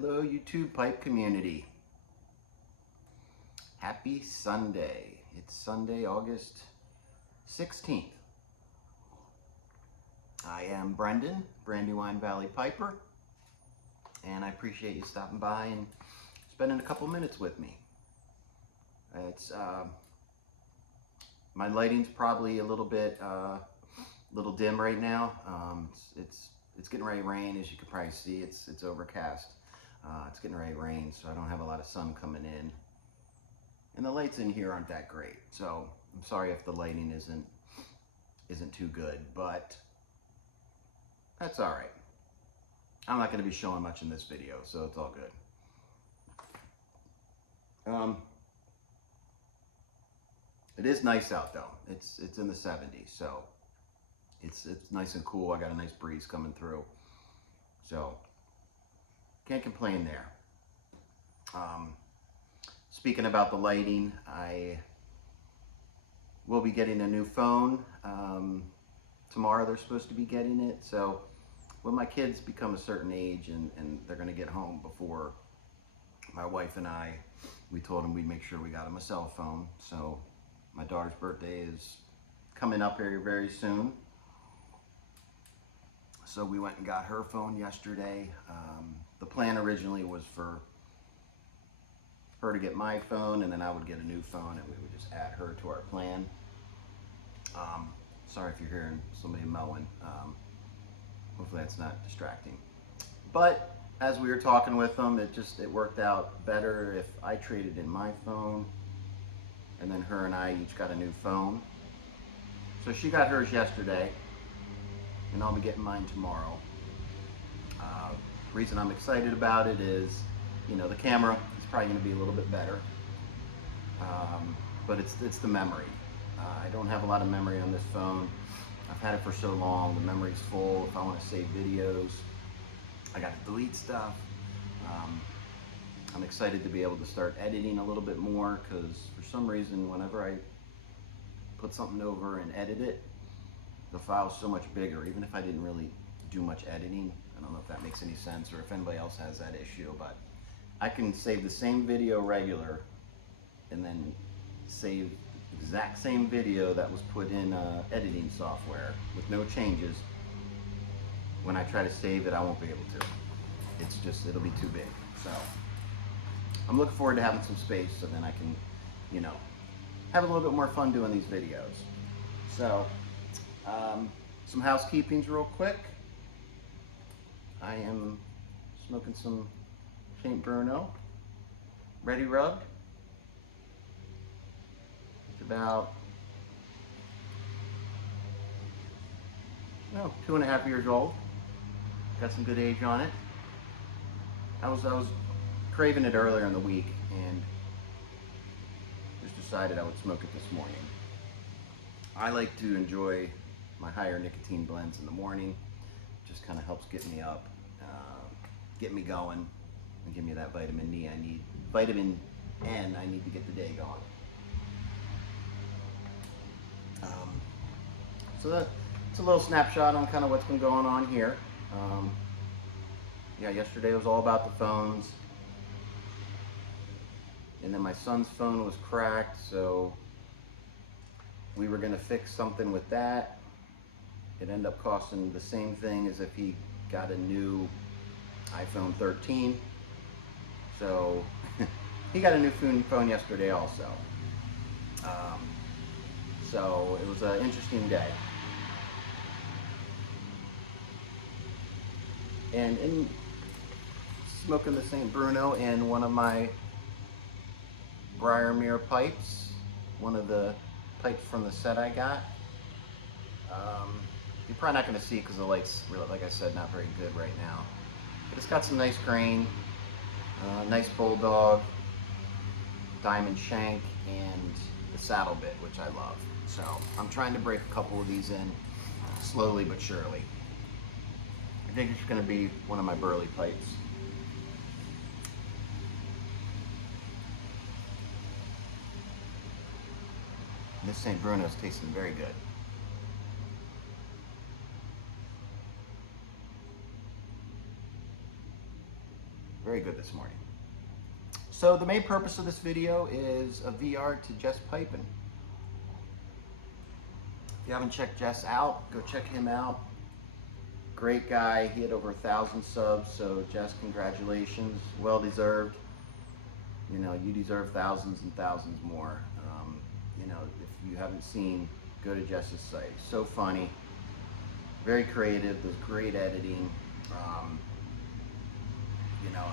Hello YouTube pipe community. Happy Sunday. It's Sunday, August 16th. I am Brendan, Brandywine Valley Piper, and I appreciate you stopping by and spending a couple minutes with me. It's my lighting's probably a little dim right now. It's getting ready to rain, as you can probably see. It's overcast. It's getting ready to rain, so I don't have a lot of sun coming in. And the lights in here aren't that great, so I'm sorry if the lighting isn't too good, but that's all right. I'm not going to be showing much in this video, so it's all good. It is nice out though. It's in the 70s, so it's nice and cool. I got a nice breeze coming through, so can't complain there. Speaking about the lighting, I will be getting a new phone. Tomorrow they're supposed to be getting it, so when my kids become a certain age and they're going to get home before my wife and we told them we'd make sure we got them a cell phone. So my daughter's birthday is coming up very, very soon. So we went and got her phone yesterday. The plan originally was for her to get my phone, and then I would get a new phone, and we would just add her to our plan. Sorry if you're hearing somebody mowing. Hopefully that's not distracting. But as we were talking with them, it worked out better if I traded in my phone, and then her and I each got a new phone. So she got hers yesterday, and I'll be getting mine tomorrow. Reason I'm excited about it is, you know, the camera is probably going to be a little bit better, but it's the memory. I don't have a lot of memory on this phone. I've had it for so long. The memory's full. If I want to save videos, I got to delete stuff. I'm excited to be able to start editing a little bit more, because for some reason, whenever I put something over and edit it, the file's so much bigger, even if I didn't really do much editing. I don't know if that makes any sense, or if anybody else has that issue, but I can save the same video regular and then save the exact same video that was put in editing software with no changes. When I try to save it, I won't be able to. It'll be too big. So I'm looking forward to having some space, so then I can, you know, have a little bit more fun doing these videos. So some housekeepings real quick. I am smoking some St. Bruno Ready Rub. It's about 2.5 years old. Got some good age on it. I was craving it earlier in the week and just decided I would smoke it this morning. I like to enjoy my higher nicotine blends in the morning. Just kind of helps get me up, get me going, and give me that vitamin D I need. Vitamin N I need to get the day going. So that's a little snapshot on kind of what's been going on here. Yeah, yesterday was all about the phones. And then my son's phone was cracked, so we were going to fix something with that. It ended up costing the same thing as if he got a new iPhone 13. So he got a new phone yesterday also. So it was an interesting day. And in smoking the St. Bruno in one of my Briar pipes, one of the pipes from the set I got. You're probably not going to see because the light's, really, like I said, not very good right now. But it's got some nice grain, nice bulldog, diamond shank, and the saddle bit, which I love. So I'm trying to break a couple of these in slowly but surely. I think it's going to be one of my burley pipes. This St. Bruno's tasting very good. very good this morning. So the main purpose of this video is a VR to Jess Piping. If you haven't checked Jess out, go check him out. Great guy. He had over 1,000 subs, so Jess, congratulations. Well deserved. You know, you deserve thousands and thousands more. You know, if you haven't seen, go to Jess's site. So funny, very creative, does great editing. You know,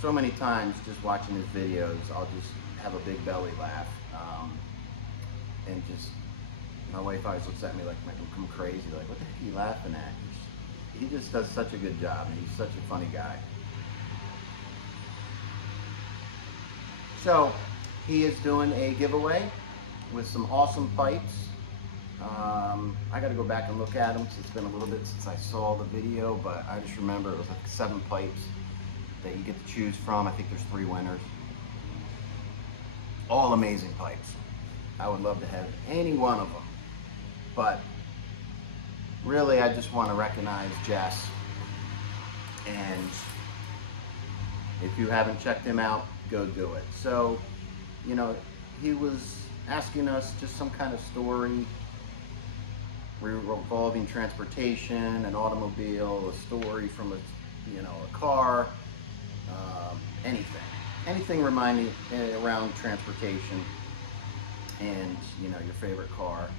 so many times just watching his videos, I'll just have a big belly laugh. And just, my wife always looks at me like I'm crazy, like, what the heck are you laughing at? He just does such a good job, and he's such a funny guy. So, he is doing a giveaway with some awesome pipes. I got to go back and look at them, because it's been a little bit since I saw the video, but I just remember it was like 7 pipes that you get to choose from. I think there's 3 winners. All amazing pipes. I would love to have any one of them. But really, I just want to recognize Jess. And if you haven't checked him out, go do it. So, you know, he was asking us just some kind of story revolving transportation, an automobile, a story from a car, anything reminding around transportation and, you know, your favorite car.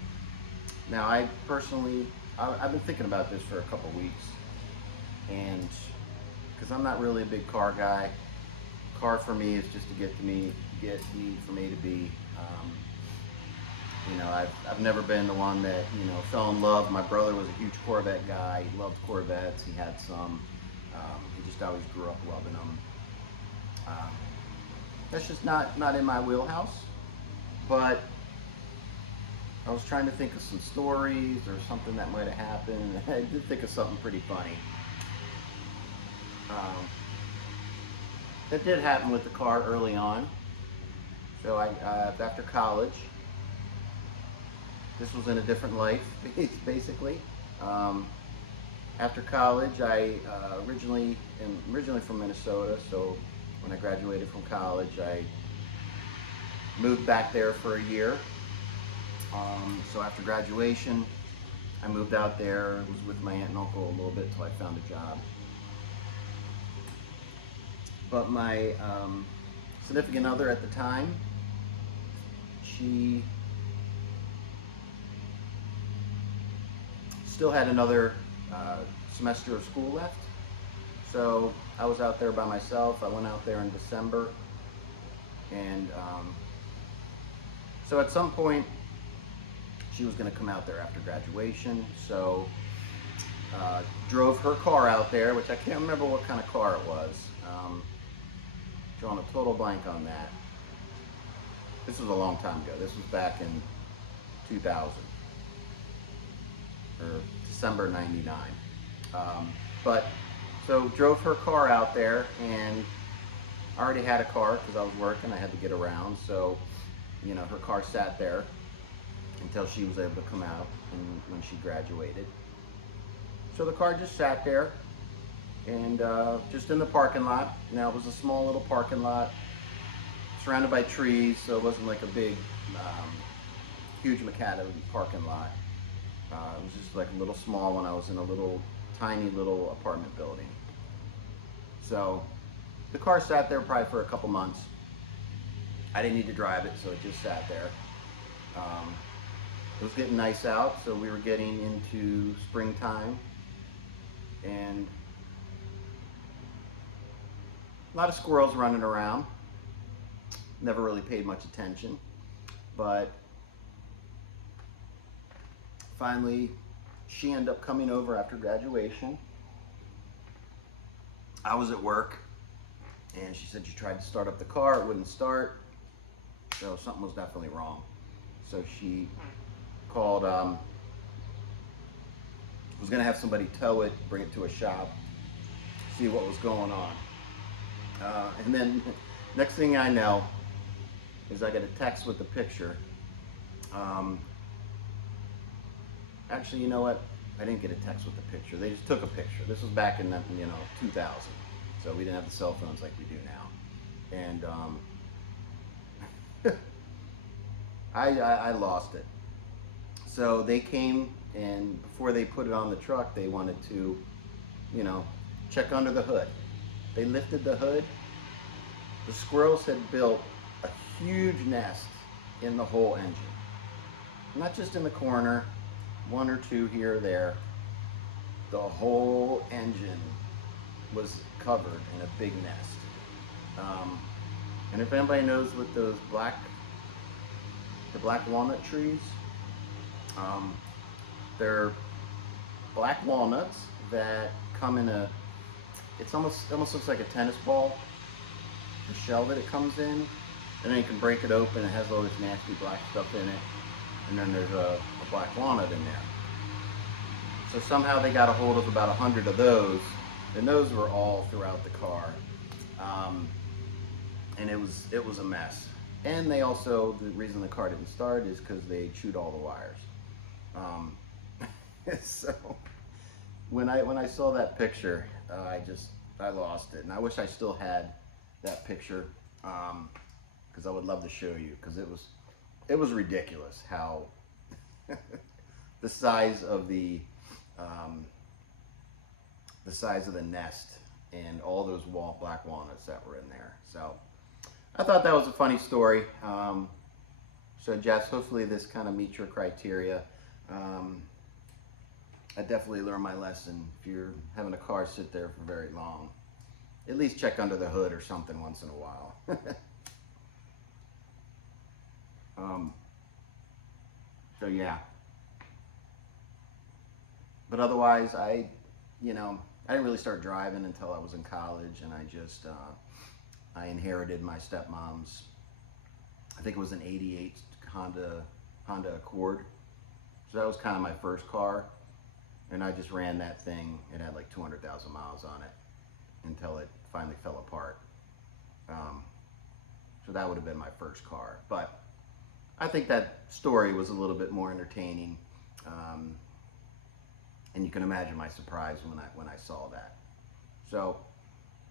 Now, I personally, I've been thinking about this for a couple weeks, and because I'm not really a big car guy. Car for me is just to get me from A to B. You know, I've never been the one that, you know, fell in love. My brother was a huge Corvette guy. He loved Corvettes. He had some. He just always grew up loving them. That's just not in my wheelhouse. But I was trying to think of some stories or something that might have happened. I did think of something pretty funny. That did happen with the car early on. So after college, this was in a different life, basically. After college, I originally from Minnesota, so when I graduated from college, I moved back there for a year. So after graduation, I moved out there, was with my aunt and uncle a little bit till I found a job. But my significant other at the time, she still had another semester of school left. So I was out there by myself. I went out there in December. And so at some point, she was going to come out there after graduation. So drove her car out there, which I can't remember what kind of car it was. Drawing a total blank on that. This was a long time ago. This was back in 2000 or December '99. But so drove her car out there, and I already had a car because I was working. I had to get around, so you know, her car sat there until she was able to come out and when she graduated. So the car just sat there. And just in the parking lot. Now, it was a small little parking lot surrounded by trees, so it wasn't like a big, huge macadam parking lot. It was just like a little small one. I was in a tiny little apartment building. So the car sat there probably for a couple months. I didn't need to drive it, so it just sat there. It was getting nice out, so we were getting into springtime, and a lot of squirrels running around. Never really paid much attention, but finally she ended up coming over after graduation. I was at work, and she said she tried to start up the car, it wouldn't start, so something was definitely wrong. So she called, was gonna have somebody tow it, bring it to a shop, see what was going on. And then next thing I know is I get a text with the picture. Actually, you know what? I didn't get a text with the picture. They just took a picture. This was back in 2000. So we didn't have the cell phones like we do now. And I lost it. So they came, and before they put it on the truck, they wanted to, you know, check under the hood. They lifted the hood. The squirrels had built a huge nest in the whole engine. Not just in the corner, one or two here or there. The whole engine was covered in a big nest. And if anybody knows what the black walnut trees, they're black walnuts that come in it almost looks like a tennis ball, the shell that it comes in, and then you can break it open. It has all this nasty black stuff in it, and then there's a black walnut in there. So somehow they got a hold of about 100 of those, and those were all throughout the car, and it was a mess. And they also, the reason the car didn't start is because they chewed all the wires. So when I saw that picture, I lost it, and I wish I still had that picture, because I would love to show you, because it was ridiculous how the size of the nest and all those black walnuts that were in there. So I thought that was a funny story. So Jess, hopefully this kind of meets your criteria. I definitely learned my lesson. If you're having a car sit there for very long, at least check under the hood or something once in a while. So yeah. But otherwise, I didn't really start driving until I was in college, and I inherited my stepmom's, I think it was an '88 Honda Accord. So that was kind of my first car, and I just ran that thing. It had like 200,000 miles on it until it finally fell apart. So that would have been my first car. But I think that story was a little bit more entertaining. And you can imagine my surprise when I saw that. So,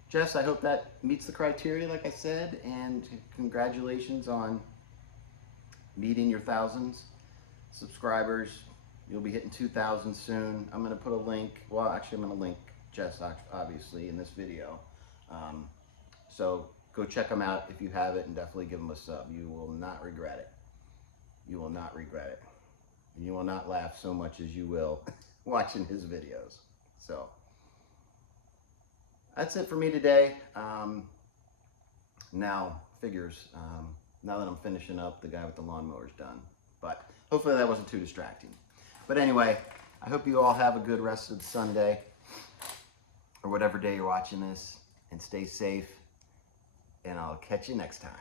Jess, I hope that meets the criteria, like I said, and congratulations on meeting your thousands subscribers. You'll be hitting 2,000 soon. I'm going to put a link. Well, actually, I'm going to link Jess, obviously, in this video. So go check them out if you have it, and definitely give them a sub. You will not regret it. You will not regret it. And you will not laugh so much as you will watching his videos. So that's it for me today. Now, figures. Now that I'm finishing up, the guy with the lawnmower's done. But hopefully that wasn't too distracting. But anyway, I hope you all have a good rest of the Sunday, or whatever day you're watching this, and stay safe, and I'll catch you next time.